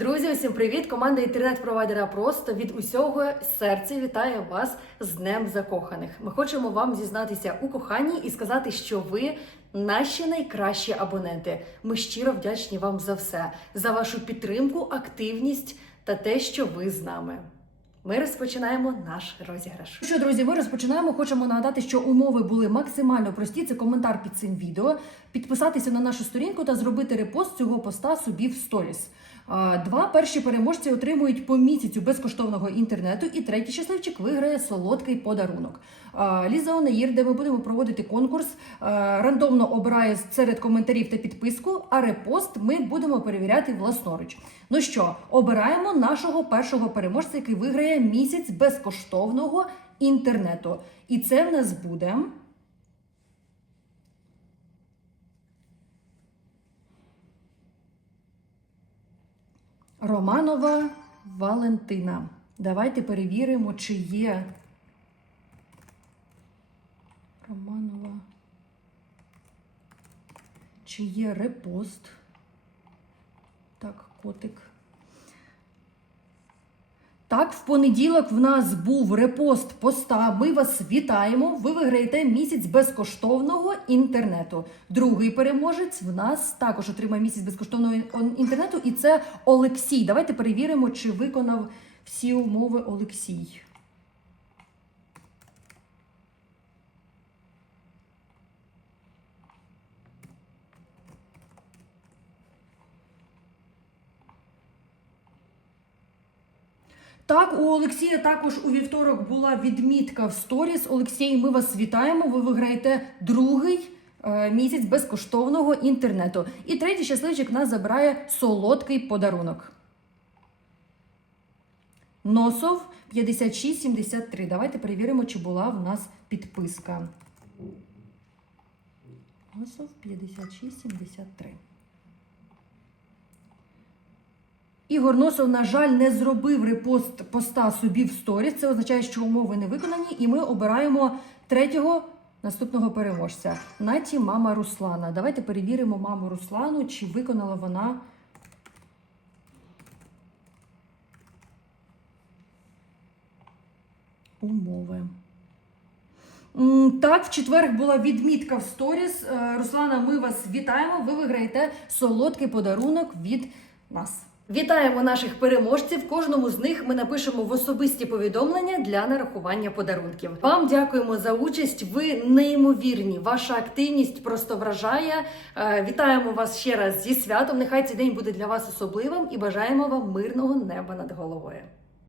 Друзі, усім привіт! Команда інтернет-провайдера просто від усього серця вітає вас з Днем Закоханих. Ми хочемо вам зізнатися у коханні і сказати, що ви наші найкращі абоненти. Ми щиро вдячні вам за все, за вашу підтримку, активність та те, що ви з нами. Ми розпочинаємо наш розіграш. Що, друзі, ми розпочинаємо. Хочемо нагадати, що умови були максимально прості. Це коментар під цим відео, підписатися на нашу сторінку та зробити репост цього поста собі в сторіс. Два перші переможці отримують по місяцю безкоштовного інтернету, і третій щасливчик виграє солодкий подарунок. Ліза Онеїр, де ми будемо проводити конкурс, рандомно обирає серед коментарів та підписку, а репост ми будемо перевіряти власноруч. Ну що, обираємо нашого першого переможця, який виграє місяць безкоштовного інтернету. І це в нас буде. Романова Валентина. Давайте перевіримо, чи є Романова. Чи є репост? Так, котик. Так, в понеділок в нас був репост поста. Ми вас вітаємо. Ви виграєте місяць безкоштовного інтернету. Другий переможець в нас також отримає місяць безкоштовного інтернету, і це Олексій. Давайте перевіримо, чи виконав всі умови Олексій. Так, у Олексія також у вівторок була відмітка в сторіс. Олексій, ми вас вітаємо. Ви виграєте другий е, місяць безкоштовного інтернету. І третій щасливчик нас забирає солодкий подарунок. Носов 5673. Давайте перевіримо, чи була в нас підписка. Носов 5673. Ігор Носов, на жаль, не зробив репост поста собі в сторіс. Це означає, що умови не виконані, і ми обираємо третього наступного переможця. Наті мама Руслана. Давайте перевіримо маму Руслану, чи виконала вона. Умови. Так, в четвер була відмітка в сторіс. Е, Руслана, ми вас вітаємо. Ви виграєте солодкий подарунок від нас. Вітаємо наших переможців. Кожному з них ми напишемо в особисті повідомлення для нарахування подарунків. Вам дякуємо за участь. Ви неймовірні. Ваша активність просто вражає. Е, Вітаємо вас ще раз зі святом. Нехай цей день буде для вас особливим і бажаємо вам мирного неба над головою.